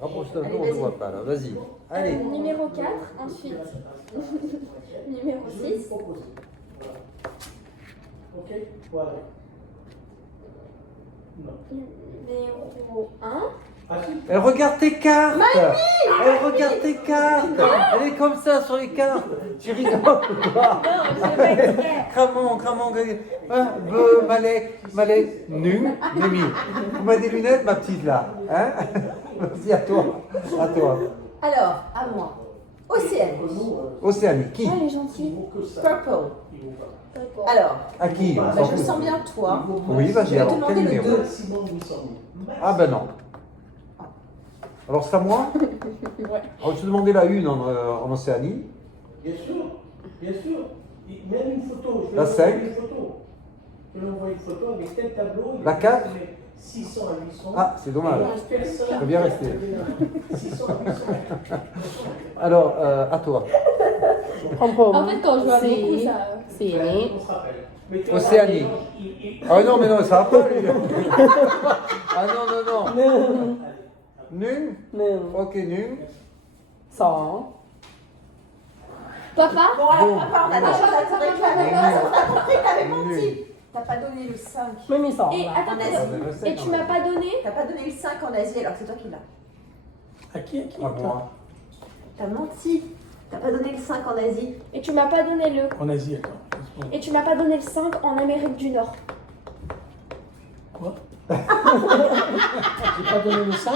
Rapproche-toi, nous on ne voit pas là, vas-y. Allez. Numéro 4, ensuite. Numéro 6. Ok, voilà. Non. Numéro 1. Ah si. Elle regarde tes cartes. Elle regarde tes cartes. Elle est comme ça sur les cartes. Tu rigoles ou pas? Non, je vais pas exprès. Cramon. Malek, nu, Mimi. Tu m'as des lunettes, ma petite là. Hein? Vas-y, à toi. Alors, à moi. Océanie. Océanie, qui? Ah, elle est gentille. Purple. Alors, À qui? On bah, s'en je fout. sens bien toi. Oui, Je vas-y, vais te alors, demander quel le numéro? 2. Ah ben non. Alors c'est à moi? Ouais. Alors je te demandais la une en Océanie. Bien sûr, bien sûr. Même une photo. Je La vais 5. envoyer une photo. Je vais envoyer une photo avec tel tableau. La 4. 600 à 800. Ah, c'est dommage. Je peux bien rester. 600 à 800. Alors, à toi. En fait, quand je vois beaucoup, ça. C'est On se rappelle. Mais tu vois, Océanie. Ah non, mais non, ça va pas lui. Ah non. Nul? Ok, nul. 2 Papa. Bon, alors, papa, on a déjà Papa. t'as compris que t'avais Nul. menti. T'as pas donné le 5. Même ils sont Et là. attends, En Asie. et tu m'as pas donné? T'as pas donné le 5 en Asie, alors c'est toi qui l'as. À qui À moi. T'as menti. T'as pas donné le 5 en Asie. Et tu m'as pas donné le. En Asie, attends. Et tu m'as pas donné le 5 en Amérique du Nord. Quoi? J'ai pas donné le 5?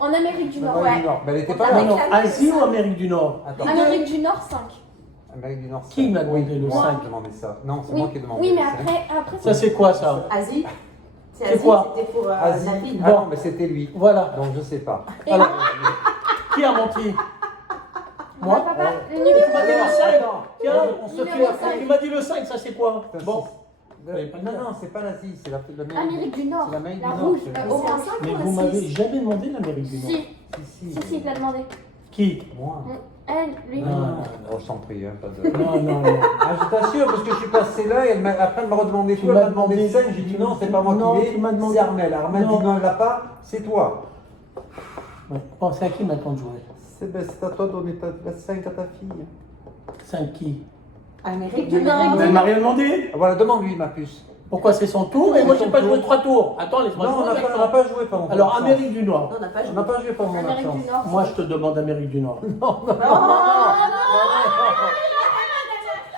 En Amérique du Nord, Amérique ouais. du Nord. Mais elle était pas Avec Non, là. la- non. Asie ou Amérique du Nord? Attends. Amérique du Nord, 5. Amérique du Nord. Qui ça. m'a demandé le Oui, moi, 5? j'ai demandé ça. Non, c'est Oui, moi qui ai demandé. oui, mais le 5. après Ça, c'est quoi ça? Asie. C'est C'est Asie, quoi? c'était pour Asie. David. Ah non, mais c'était lui. Voilà. Donc je sais pas. Alors, qui a menti? Moi? Papa, le Tu numéro m'as dit le 5. Tiens, on se Numéro fait cinq. après. tu m'as dit le 5, ça c'est quoi? Bon. Non, c'est pas l'Asie, c'est l'Amérique. Amérique du Nord. C'est l'Amérique La du Nord. rouge. c'est- Au moins 5 Mais ou vous la m'avez 6? jamais demandé l'Amérique du Nord. Si, Si. il te l'a demandé. Qui? Moi. Elle, lui. Non. Oh, je t'en prie, hein, pas de. Non. Ah, je t'assure, parce que je suis passé là et après elle m'a redemandé Tu toi, elle m'as m'a demandé demandé- 5, j'ai dit non, c'est pas moi Non, qui tu m'as l'ai, demandé- c'est Armel. Armel Non. dit non, elle l'a pas, c'est toi. Ouais. Bon, c'est à qui maintenant de jouer? C'est à toi de donner la 5 à ta fille. 5 qui? Amérique du Amérique Nord. du Elle m'a rien demandé. Ah, voilà, demande-lui ma puce. Pourquoi c'est son tour et moi j'ai son pas tour. joué 3 tours? Attends, laisse-moi Non, on jouer. n'a pas joué pendant ton Alors, absence. Amérique du Nord. Non, on n'a pas On joué. n'a pas joué pendant mon Amérique absence. du Nord. Moi, je te demande Amérique du Nord.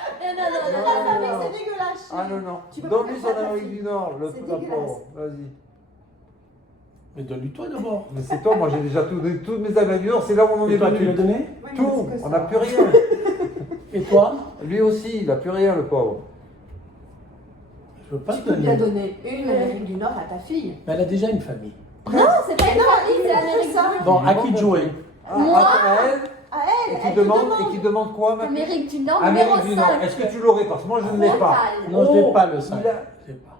Ah, c'est dégueulasse. Ah non. Tu peux Donne-lui pas son faire ça, Amérique ta du Nord, le C'est la dégueulasse. pauvre. Vas-y. Mais donne-lui toi d'abord. Mais c'est toi, moi j'ai déjà tout donné, toutes mes Amériques du Nord, c'est là où on en est Et toi, tu l'as venu. donné? Tout, on n'a plus rien. Et toi? Lui aussi, il n'a plus rien, le pauvre. Je veux pas Tu te peux bien donner. donner une Amérique du Nord à ta fille. Mais elle a déjà une famille. Non, c'est pas une famille, c'est l'Amérique du Nord. Bon, à qui de jouer? Moi à elle, À elle, et elle qui te demande, demande. et qui demande quoi, ma fille? Amérique du Nord, numéro Amérique du Nord. 5. Est-ce que tu l'aurais? Parce que moi, je ne l'ai pas. Frontal. Non, je n'ai Oh, pas le 5. il a- Je l'ai pas.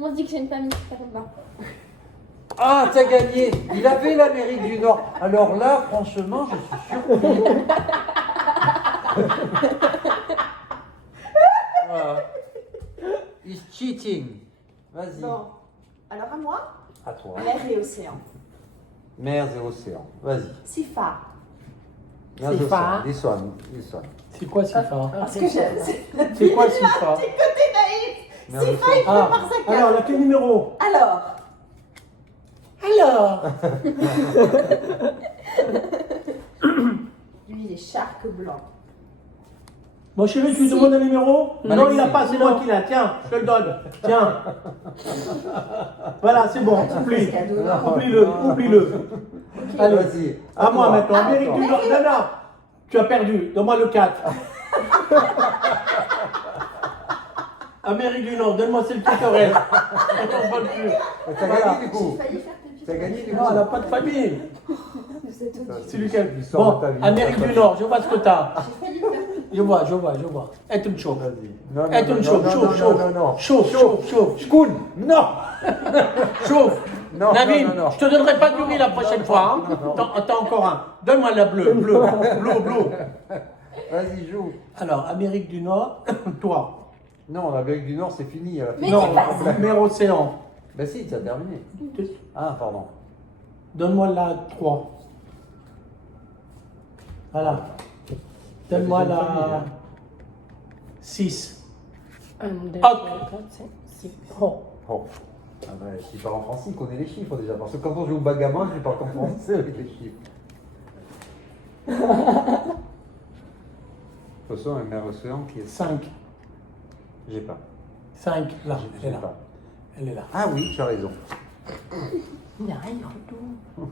On se dit que j'ai une famille, ça compte pas. Ah, t'as gagné. Il avait l'Amérique du Nord. Alors là, franchement, je suis surpris. Voilà. He's cheating. Vas-y. Bon. Alors à moi, À toi. mer et océan. Mers et océans. Vas-y. Sifa. Mers et Sifa. océans. This one. C'est quoi Sifa? Parce que j'aime. C'est quoi Sifa? Côté naïf. Mers et Sifa, océans. il Ah, fait par sa alors, carte. là, quel numéro? Alors, Alors lui, il est shark blanc. Bon chéri, tu lui demandes un numéro? Bah, Non, non, il n'a si. pas, c'est moi qui l'ai. Tiens, je te le donne. Tiens. Voilà, c'est bon, oublie. Cadeau, non. Oublie-le. Allez, Vas-y. à moi toi. maintenant. Amérique Attends. du Nord. Non, non. Tu as perdu. Donne-moi le 4. Amérique du Nord, donne-moi celle qui te reste. On t'en vole plus. T'as Voilà. gagné du coup. J'ai failli faire pipi. T'as gagné du Non, coup. elle n'a pas de famille. Vous êtes odieux. C'est lequel? L'histoire Bon, de ta vie. Amérique du Nord, je vois ce que t'as. J'ai failli faire pipi. Je vois. Et tu me chauffes. Vas-y. Non, Et tu me chauffes, non. chauffe. Shkoun. Non. Chauffe. Non, Navin, non. je te donnerai pas du riz la prochaine fois. Hein. Non. T'as encore un. Donne-moi la bleue. Vas-y, joue. Alors, Amérique du Nord, toi. Non, l'Amérique du Nord, c'est fini. Elle a Mais fini. Non, dis pas mer océan. Ben si, tu as terminé. Ah, pardon. Donne-moi la 3. Voilà. Donne-moi la 6. 1, 2, Hop. 3, 4, 5, 6. Oh. Oh. Ah ben, s'il parle en français, il connaît les chiffres déjà. Parce que quand on joue au bagamon, je parle en français avec les chiffres. De toute façon, un mer océan qui est... 5. J'ai pas. 5, là. Elle est J'ai là. pas. Elle est là. Ah oui, tu as raison. Il n'y a rien du tout.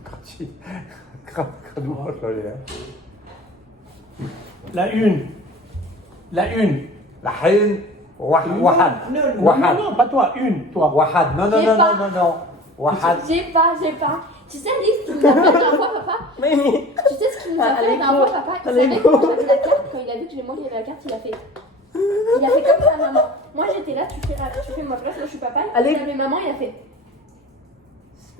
Crado, je l'ai là. La 1. La 1. La haine. Wahad. Wahad. Non, pas toi. 1, toi. Wahad. Non, non, J'ai non, pas. non, non, non. Wahad. J'ai pas. Tu sais, Alex, ce qu'il nous a fait la dernière fois, papa? Mais Tu sais ce qu'il nous a fait la dernière fois, papa? Il savait que moi j'avais la carte. Quand il a vu que moi j'avais la carte, il a fait comme ça, maman. Moi j'étais là, tu fais ma place, moi je suis papa. Alex. Il a appelé maman, il a fait.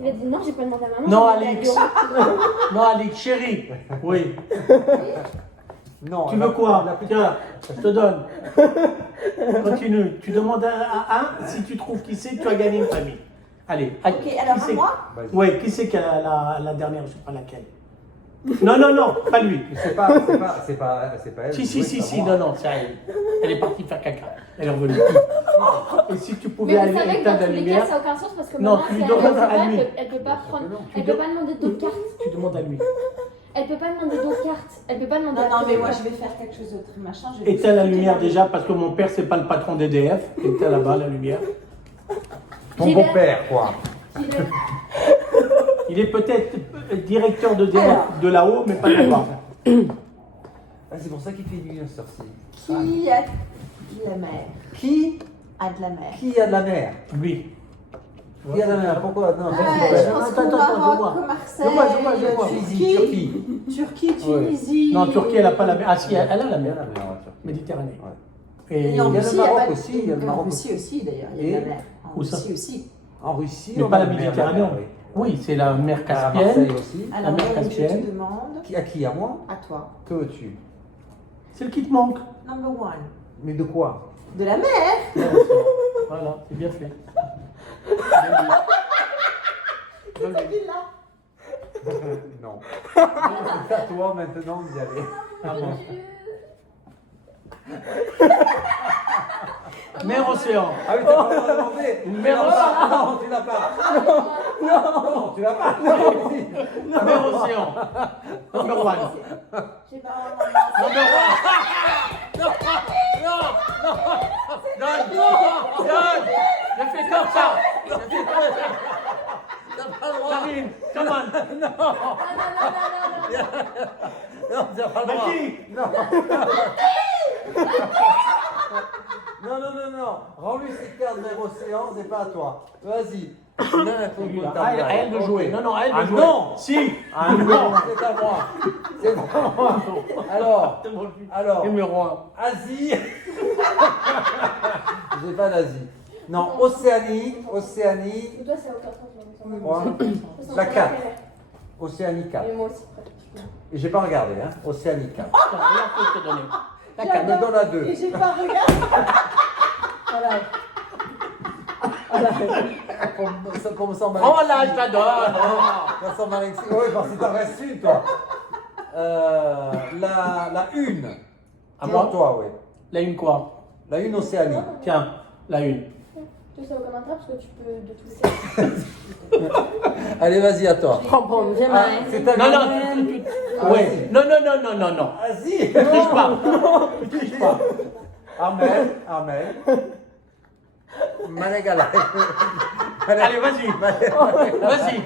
Il a dit non, j'ai pas demandé à maman. Non, j'ai demandé à Alex. Léo. Non, Alex, chérie. Oui. Non. Tu veux quoi? Tiens, je te donne. Continue. Tu demandes à un. Si tu trouves qui c'est, tu as gagné une famille. Allez. Ok, alors qui à c'est- moi. Oui, qui c'est qui a la dernière? Je sais pas laquelle. Non, non, non, pas lui. C'est pas elle. Si, si, Oui, si, c'est si, moi. non, non, c'est elle. Elle est partie faire caca. Elle est revenue. Et si tu pouvais Mais vous aller savez que éteindre dans la tous les cas, lumière, ça n'a aucun sens parce que Non, maman, tu lui si demandes elle veut à pas, lui. elle peut pas prendre, Non, elle peut pas demander d'autres cartes. tu demandes à lui. Elle peut pas demander d'autres cartes. Elle peut pas demander. Non, à non, mais toi. moi je vais faire quelque chose d'autre. Machin, je vais Éteins la lumière déjà parce que mon père, c'est pas le patron d'EDF. Éteins là-bas la lumière. Ton J'ai beau-père, quoi. Dis-le. Il est peut-être directeur d'EDF de là-haut, mais pas de là-bas. Ah, c'est pour ça qu'il fait nuit, un sorcier. Qui a de la mer? Qui A de la mer. Qui a de la mer? Lui. Qui a de la mer? Pourquoi? Non, ça c'est Je pas pense Attends, qu'au attends, je vois. Maroc, Marseille, Je vois. Tunisie, Turquie. Turquie, Tunisie. Non, Turquie, elle n'a pas la mer. Ah si, elle a la Il y a mer. la mer, en Turquie. Méditerranée. Ouais. Et Et en il y a le Russie, Maroc pas de- aussi, il y a le En Maroc Russie aussi, d'ailleurs, il y a de Et la mer. En où ça Russie aussi. En Russie, mais on pas a la mer, Méditerranée. oui. Oui, c'est la mer À Marseille Caspienne. aussi. Alors, mer là, je Caspienne. te demande À qui? À moi? à toi. Que veux-tu? C'est le qui te manque. Number one. Mais de quoi? De la mer. Voilà, c'est bien fait. Non. C'est à toi maintenant d'y aller. Ah bon. Mer océan. Ah oui, t'as pas le droit de demander. Une mer Non, océan. non, tu l'as pas. Non, tu l'as pas. Non, si. Mer océan. Number one. J'ai pas Number one. Non, Donne. Je fais comme ça. Je fais comme ça. T'as pas le droit. Karine, come on. Non, t'as pas le droit. Vas-y. Non. Non, non, non, non. Rends-lui ses cartes mer océan, c'est pas à toi. Vas-y. Non, faut À elle de jouer. Non, non, à elle de Ah jouer. non. Si. Ah non, c'est à moi. C'est à moi. Alors, Numéro 1. Asie. J'ai pas d'Asie. Non, Océanie. Toi, ça n'a aucun sens. Quoi La 4. Océanie 4. Et moi aussi. Et j'ai pas regardé, hein. Océanie 4. Là, faut te donner. La 4, me donne la 2. Et j'ai pas regardé. Pour me sembler. Oh là, je t'adore. Ça semble Alexis. Oui, parce que t'en restes une, toi. La 1. À moi Toi, oui. La une quoi? La 1 Océanie. Tiens, la une. Tout ça au commentaire parce que tu peux de tous les Allez, vas-y, à toi. Prends, Ah, j'aimerais. c'est ta Non, non, gagne. ouais. Non, non, non, non, non, non. Vas-y. Tu triches pas. Tu triches pas. Amen. Amen. Malégala. Allez, vas-y. Vas-y.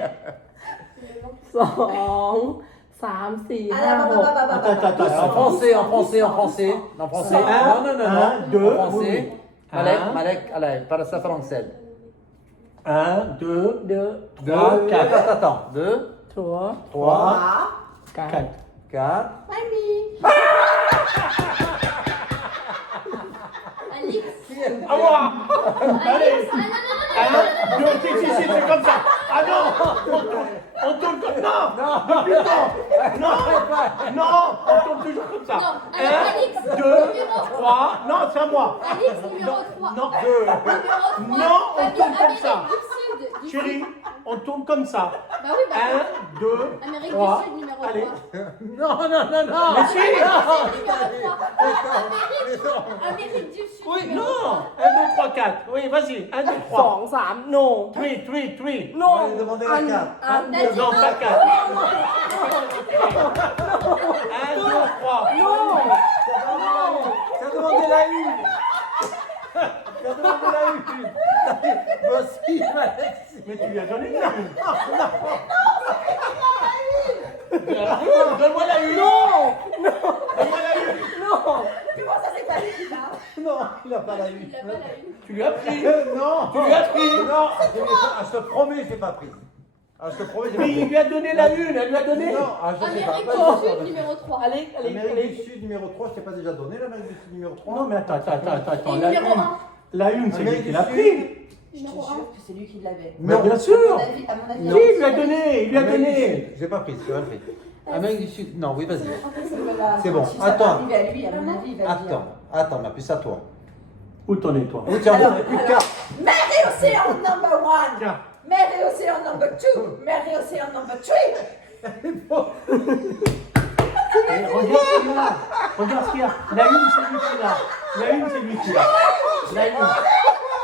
2, 3, 4, 5, 6, 7, 8. Attends, attends, En attends. français, en français, en français. En français. Non, non, non, non. Un, deux, En français. oui. Malek, Un. Malek, allez, para ça français. 1, 2, 2, 3, 4. Attends. 2, 3, 3, 4. 4. 4. Mamie. Alex. À moi. Allez. 1, 2, si, c'est comme ça. Ah non. On tourne comme ça. Non. Depuis quand? Non, on tourne toujours comme ça. Non, alors, 1, Alex, 2, numéro 3. Non, c'est à moi. Alex, numéro 3. Non. Numéro 3. Non, on tourne comme ça. Sud. Chérie, on tourne comme ça. Bah oui, bah. 1, 2, Amérique 3. du Sud, numéro 3. Allez. Non, non, non, non. Mais si. Amérique du Sud. Oui, numéro non. 3. 1, 2, 3, 4. Oui, vas-y. 1, 2, 3. 2 3 no 3, 3, 3. On no va aller demander la carte. un T'as dit Non, un. pas 4. 1, 2, 3. T'as demandé la une. T'as demandé la une. Voici, Alexis. Mais tu lui as donné la une. Donne-moi la une. Donne-moi la une. Comment ça s'est passé ça? Non, il n'a pas la une. Il a pas la une. Tu lui as pris. Non. Tu lui as pris. Non, je te promets, je l'ai pas prise. Ah, je te promets, je l'ai pas Mais il prise. lui a donné la une. Elle lui a donné. Non, ah, je sais pas. Amérique Vas-y, du vas-y. Sud, numéro 3. allez allez Amérique du allez Sud numéro 3, je t'ai pas déjà donné l'Amérique du Sud numéro 3? Non, mais attends. Et La numéro une. 1. La une, c'est lui Amérique qui du l'a Sud. pris. Je te Numéro 1. jure que c'est lui qui l'avait. Mais bien À sûr. mon avis, Si, non. il lui a donné. Il lui a Amérique du donné. Sud, je l'ai pas prise, je l'ai pas prise. Amérique du Sud, non, oui, vas-y. C'est bon, Si ça attends. va arriver à lui, à mon avis, il va le dire. Attends, ma puce à toi. Où t'en es, toi? Oh, tiens, Alors, plus de carte. Mer et océan number 1. Tiens. Mer et océan number 2. Mer et océan number 3. Et regarde ce qu'il y a. Regarde ce qu'il y a. La une, c'est lui qui l'a. La une, c'est lui qui l'a. La une.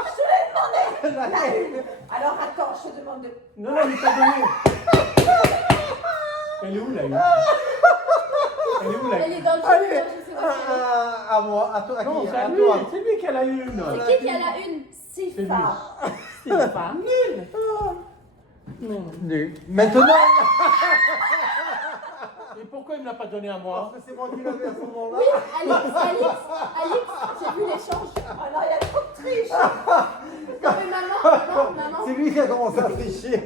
Je te l'ai demandé. La une. Alors attends, je te demande de. Non, non, mais t'as donné. Elle est où, la une? Elle est où, la Elle une? est dans le Allez, jeu, je sais pas. à moi, à toi, à Non, qui? c'est À lui. toi. C'est lui qui a la une. C'est qui a la une? C'est lui. Sifa. c'est pas nul Nu. Maintenant, Et pourquoi il me l'a pas donné à moi? c'est moi qui l'avais à ce moment-là. Oui, Alix, j'ai vu l'échange. Oh non, il y a trop de triche. Non mais maman, maman, C'est lui qui a commencé à tricher.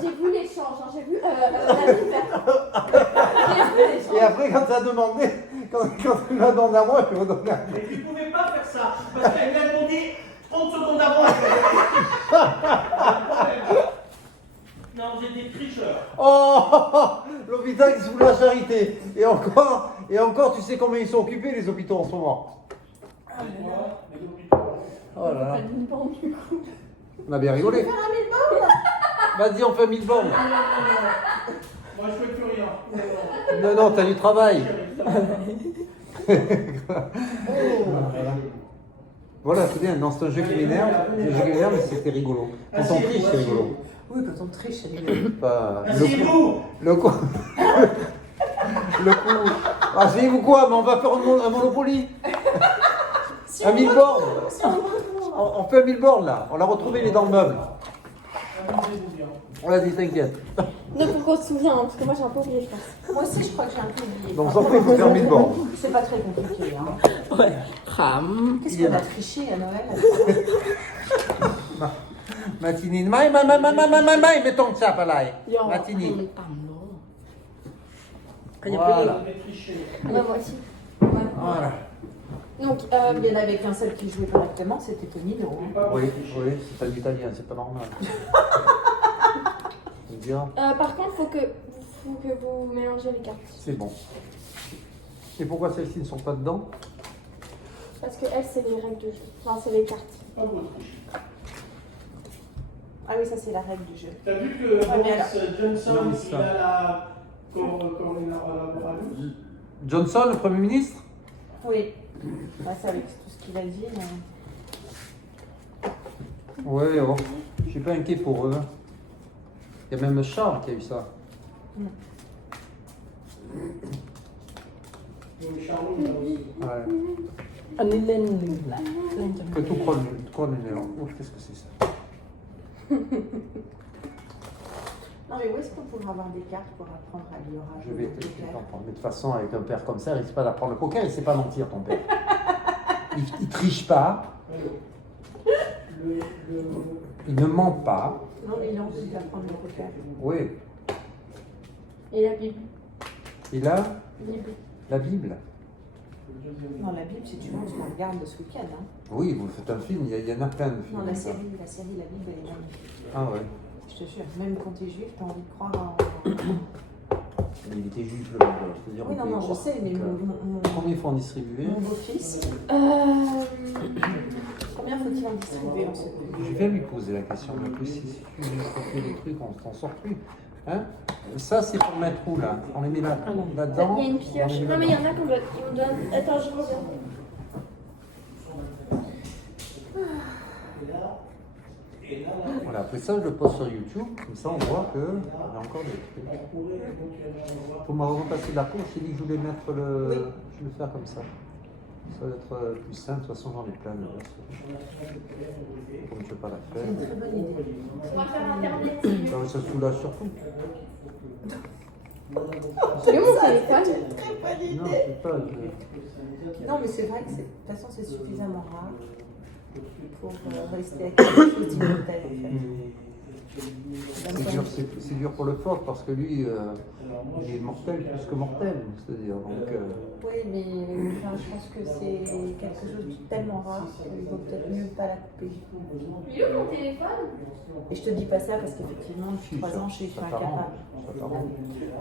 j'ai vu l'échange, hein, j'ai vu la vie faire. J'ai vu l'échange. Et après, quand tu as demandé, quand tu m'as demandé à moi, je vais redonner à lui. Mais tu pouvais pas faire ça. Parce qu'elle lui a demandé 30 secondes avant. Non, vous êtes des tricheurs. Oh, l'hôpital qui se fout de la charité. Et encore, tu sais combien ils sont occupés, les hôpitaux en ce moment. Oh là là. On a bien rigolé. Vas-y, on fait 1000 bornes. Moi, je fais plus rien. Non, non, t'as du travail. Voilà, c'est bien. Non, c'est un jeu qui m'énerve. C'est un jeu qui m'énerve, mais c'était rigolo. Quand on triche, c'est rigolo. Oui, quand on triche, c'est rigolo. Pas- Asseyez-vous. Le coup. Le coup. Asseyez-vous quoi? Mais on va faire un Monopoly. Un 1000 bornes. On fait un 1000 bornes là. On l'a retrouvé, il est dans le meuble. Vas-y, t'inquiète. Donc pour qu'on se souvienne, hein, parce que moi j'ai un peu oublié, je pense. Moi aussi, je crois que j'ai un peu oublié. Donc, on faut faire 1000 bornes. C'est pas très compliqué. Hein. ouais kham Qu'est-ce qu'on a triché à Noël? Matini. Mai, mets ton cap là. ยอ Matini. มันต่ำลงขยับ Voilà.ขึ้น Ouais, moi aussi. Voilà. Donc, Il y en avait qu'un seul qui jouait correctement, c'était Tonino. Hein. Oui, oui, c'est pas l'italien, c'est pas normal. Je veux dire, par contre, faut que vous mélangez les cartes. c'est bon. Et pourquoi celles-ci ne sont pas dedans? Parce que elles, c'est les règles de jeu. Enfin, c'est les cartes. Ah oui, ça c'est la règle du jeu. T'as vu que mais Boris Johnson, Non, mais il ça. a la coronavirus? Johnson, le Premier ministre? Oui. Ouais, c'est avec tout ce qu'il a dit. Mais... Oui, oh. Je suis pas inquiet pour eux. Il y a même Charles qui a eu ça. Donc Charlot, il a aussi. Ouais. อันนี้เล่นหนึ่งแหละเล่นจะ Que tout chrono. Oh, qu'est-ce que c'est ça? Non, mais où est-ce qu'on pourra avoir des cartes pour apprendre à lire à Je jouer vais au te poker? t'en prendre. Mais de toute façon, avec un père comme ça, il ne sait pas d'apprendre le poker, il ne sait pas mentir, ton père. Il triche pas, il ne ment pas. Non, mais il a envie d'apprendre le poker. Oui. Et la Bible. Et là, Bible. la Bible. Non, la Bible, si tu veux, tu la regardes ce week-end. Hein. Oui, vous faites un film, il y en a plein de films. Non, la comme ça. série, la Bible, elle est magnifique. Ah ouais. Je te jure, même quand tu es juif, tu as envie de croire en. Mais il était juif le monde, alors, je veux dire, Oui, on non, peut y non, je croire. sais, mais Donc, mon combien il faut en distribuer? beau-fils, Combien faut-il en distribuer en ce moment? Je vais lui poser la question, mais en plus, si tu fais des trucs, on t'en sort plus. Hein? Ça, c'est pour mettre où là? On les met là, là-dedans? Il y a une pioche. Non, mais il y en a qui me donnent. Attends, je reviens. Voilà, après ça, je le poste sur YouTube, comme ça on voit qu'il y a encore des trucs. Pour me repasser de la peau, j'ai dit que je voulais mettre le. Je vais le faire comme ça. Ça va être plus simple, de toute façon j'en ai plein. Comme je ne vais pas la faire. On va faire internet. Ah oui, ça soulage surtout. C'est mon téléphone. Non, c'est pas. Non, mais c'est vrai que de toute façon, c'est suffisamment rare pour rester à quelque chose d'immortel en fait. C'est dur pour le fort parce que lui, il est mortel plus que mortel, c'est-à-dire. Donc, Oui, mais enfin, je pense que c'est quelque chose de tellement rare qu'il vaut peut-être mieux pas la couper. Il est où mon téléphone? Et je te dis pas ça parce qu'effectivement, depuis 3 ans, je suis incapable.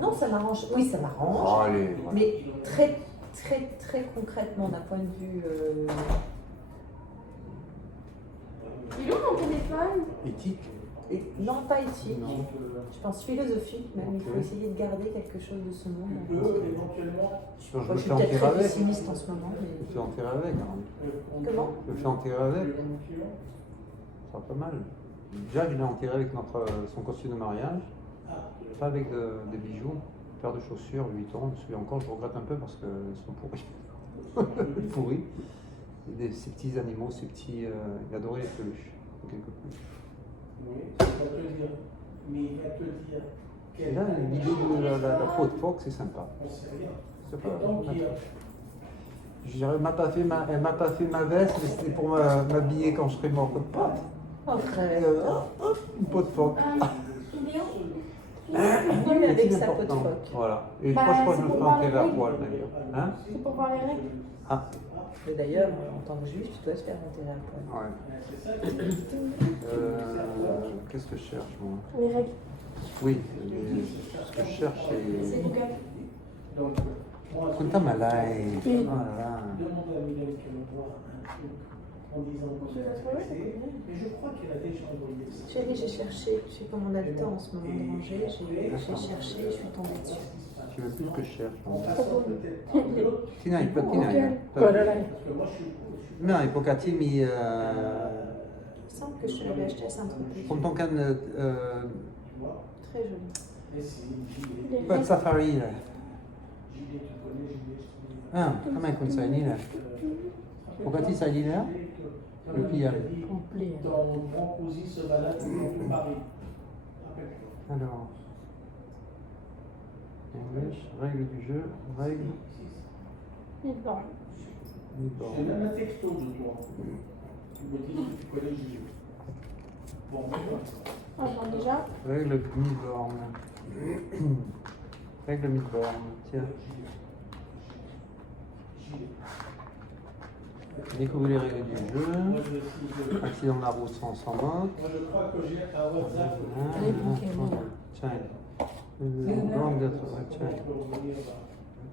Non, ça m'arrange. Oui, ça m'arrange. Oh, allez, voilà. Mais très, très, très concrètement, d'un point de vue. Il est où mon téléphone? Éthique. Non, pas éthique. Non. Je pense philosophique même. Il faut essayer de garder quelque chose de ce monde. Je Moi, me je fais suis peut-être enterrer très avec. pessimiste en ce moment. Je me Mais... fais enterrer avec. Hein. Comment? Je me fais enterrer avec. Ça va pas mal. Déjà, je l'ai enterré avec son costume de mariage. Pas avec des bijoux. Une paire de chaussures, 8 ans. Je me souviens encore, je regrette un peu parce qu'elles sont pourries. Pourries. Et ces petits animaux, ces petits. Il adorait les peluches. Quelques peluches. Oui, il va te dire. Mais il va te dire. Et là, l'idée de la peau de phoque, c'est sympa. On sait rien. C'est pas. Donc, Je dirais, elle m'a pas fait ma veste, mais c'était pour m'habiller quand je serai mort. Oh, frère. Une peau de phoque. Il est où? Non, mais avec C'est sa peau de important. phoque. Voilà. Et Bah, je crois que je c'est me pour ferai voir enterrer les à règles. poil d'ailleurs. Hein? C'est pour voir les règles. Ah, Et d'ailleurs, en tant que juif, tu dois te faire enterrer à poil. ouais. Qu'est-ce que je cherche moi? Les règles. Oui, ce que je cherche C'est c'est. Google. donc, moi, Kunta Malai. Oui. Oh là là. demande à Mylène qu'elle envoie un truc en disant qu'on s'est intéressé. Mais je crois qu'elle a déjà envoyé ça. Chérie, j'ai cherché, je suis comme on a le temps en ce moment de ranger, j'ai cherché, je suis tombée dessus. Tu veux plus ce que je cherche moi? Ça sort peut-être. Tina, il peut Tina. Voilà, là. Parce que moi, je suis. Non, il faut qu'à Tim, Il me semble que je te l'avais acheté à Saint-Tropez. comme ton can Très joli. Mais c'est une gilet. pas de safari là. Gilet, tu connais, gilet. Ah, comment kun sa ini là? Pokati sa ini là? Le pillage. Complet. Ton grand cousin se balade dans Paris. Rappelle-toi. Alors, English, règles du jeu, règles. Il est blanc. Bon. J'ai même un texto de toi. Tu me dis que tu connais Gilet. Bon, d'accord. Ah, bon, déjà. Règle mi-borne. Règle mi-borne, tiens. Découvrir les règles du Moi, jeu. je suis. Accident de la route sans moque. Moi, je crois que j'ai un WhatsApp. Tiens. Langue d'être. Tiens.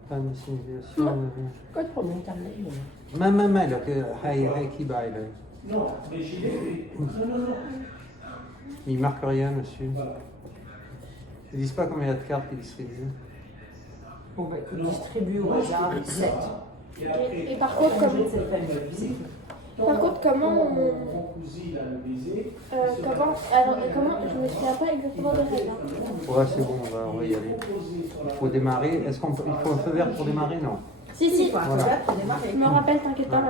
Pas de signification. Quoi de problème, t'as le Maman, là, que. Hay qui baille là. Non, mais Gilet. Non. Il marque rien dessus. Ils disent pas combien il y a de cartes qu'ils distribuent. Bon, bah écoute, distribue au hasard 7. Et par contre, comme... Cette famille. Par contre, comment on... Mon cousin, il a le baiser. comment... Je me souviens pas exactement des règles. Hein. Ouais, c'est bon, on va y aller. Il faut démarrer. Est-ce qu'il faut un feu vert pour démarrer? Non. Si. Voilà. Pour démarrer. Je me rappelle, t'inquiète pas.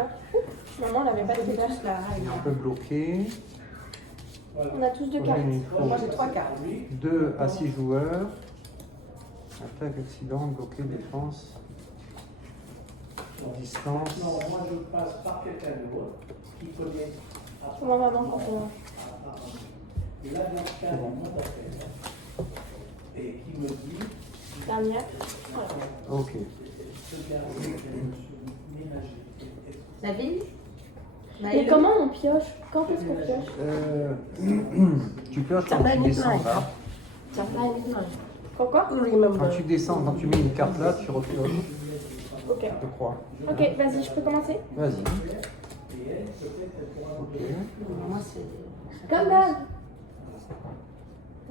Maman, elle avait pas de C'est vert. juste là. Il est un peu bloqué. On a tous deux cartes. Il faut Moi j'ai 3 cartes. 2 à 6 joueurs. Attaque, accident, bloqué, défense. Distance. Non, moi je passe par quelqu'un d'autre qui connaît. Comment maman quand on... Et là, dans ce cas, on monte à faire. Et qui me dit, Dernière. Voilà. Ok. ce garçon, je me suis ménagé. La ville. Et comment on pioche? Quand est-ce qu'on pioche? Tu pioches Ça quand va tu être descends plein. là. Ça va aller. Quoi? Quand tu descends, quand tu mets une carte là, tu repioches, Ok. je crois. Ok, vas-y, je peux commencer? Vas-y. Ok. Moi, c'est. Comme d'hab.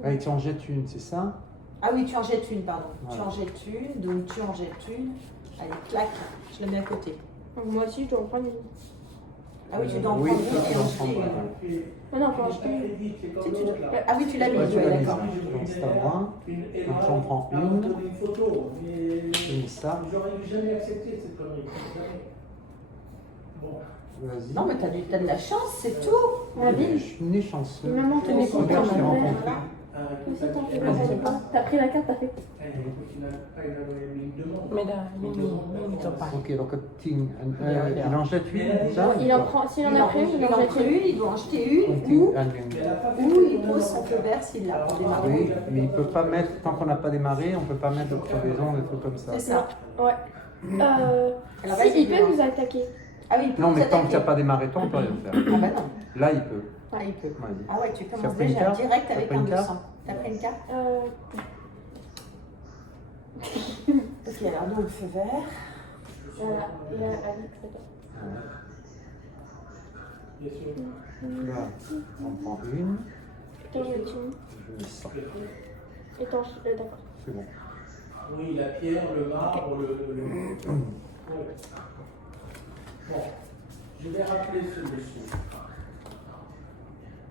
Allez, tu en jettes une, c'est ça? Ah oui, tu en jettes une, pardon. Voilà. Tu en jettes une, donc tu en jettes une. Allez, clac, je la mets à côté. Donc, moi aussi, je dois en prendre une. Ah oui, tu dois en Oui, prendre tu une et dois en en jeter prendre une. une. Ah non, faut en jeter une. Si, tu dois- Ah oui, tu l'as mis, Ouais, tu l'as mise, d'accord. hein. Donc c'est à moi. Donc j'en prends une. Je mets ça. J'aurais jamais accepté cette connerie. Jamais. Bon. Vas-y. Non, mais t'as de la chance, c'est tout. La Je ville. suis né chanceux. Maman, tu n'es pas Regarde, je t'ai ma mère. rencontré. Aussi, t'en fais Vas-y. pas. T'as pris la carte, t'as fait. Mais là, Mimi t'en parle. Ok, donc il en jette une, ça? Il en prend, s'il en a pris, il Il en en jette prend une. une, il doit en jeter une, ou il pose son feu vert s'il l'a pour démarrer. Oui, mais il peut pas mettre, tant qu'on n'a pas démarré, on peut pas mettre de crevaison, des trucs comme ça. C'est ça. Ouais. Alors, Si, vas-y, il peut nous attaquer. Ah oui, il peut Non, nous mais tant que tu n'as attaquer. pas démarré, toi, on peut rien faire. Ah bah non. Là, il peut. Ah, il peut. Vas-y. Ah ouais, tu Tu as commences pris une déjà carte? direct T'as avec pris un une carte? 200. T'as pris une carte? Ok, alors nous, le feu vert. Voilà. Et Alix, c'est toi. Là, on prend une. T'en jettes une. Je mets ça. Et t'en d'accord. C'est bon. Oui, la pierre, le marbre, le... Bon, je vais rappeler ce monsieur.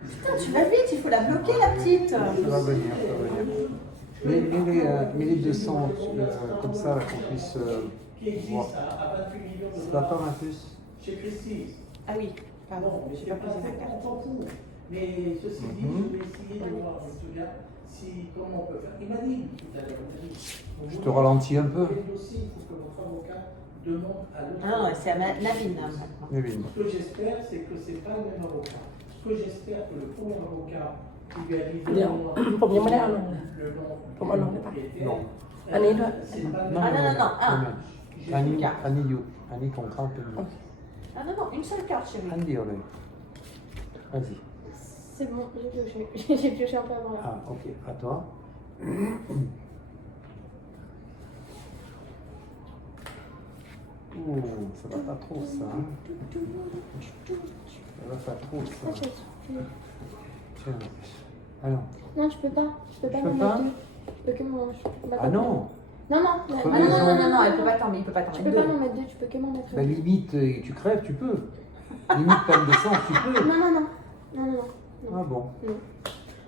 Putain, tu vas vite, il faut la bloquer, la petite. Ça va venir, ça va venir. Mets les 200 comme ça, là, qu'on puisse Qui existe voir. à 28 millions de Ça va dollars pas, Marcus? chez Christie's. Ah oui, pardon, Bon, mais j'ai c'est pas pas posé ma on carte. s'en fout. Mais ceci dit, je vais essayer de voir, je te regarde, si, comment on peut faire. Il m'a dit tout à l'heure, il m'a dit, Je te ralentis un peu. le dossier, il faut que votre avocat demande à l'autre. Ah non, c'est à Navine hein, maintenant. Nevin. Ce que j'espère, c'est que ce n'est pas le même avocat. Ce que j'espère, que le premier avocat qui lui a dit le เดี๋ยว nom, ผมยังไม่ได้เอาลงเลย le nom ผมเอาลงได้ปะ Non. อันนี้ด้วย c'est pas le Non, même. non, un. Annie, Annie, you. Annie, ton crainte. Ah non, non, une seule carte, chérie. Annie, allez. Vas-y. C'est bon, j'ai pioché. J'ai pioché un peu avant là. Ah, ok. À toi. Ouh, ça va pas trop, ça. Hein. Ça va pas trop, Ah, ça. je- Tiens. Alors. Non, je peux pas. Je peux pas Tu peux m'en pas mettre deux. Je peux que m'en. je peux pas Ah non. Non, non. Ah non, non, non, non, non, elle peut pas tomber, il peut pas Tu tomber. peux pas m'en mettre deux, tu peux que m'en mettre Bah, un. limite, tu crèves, tu peux. Limite, peine de sang, tu peux. Non, non, non. Non, non, non. Ah bon.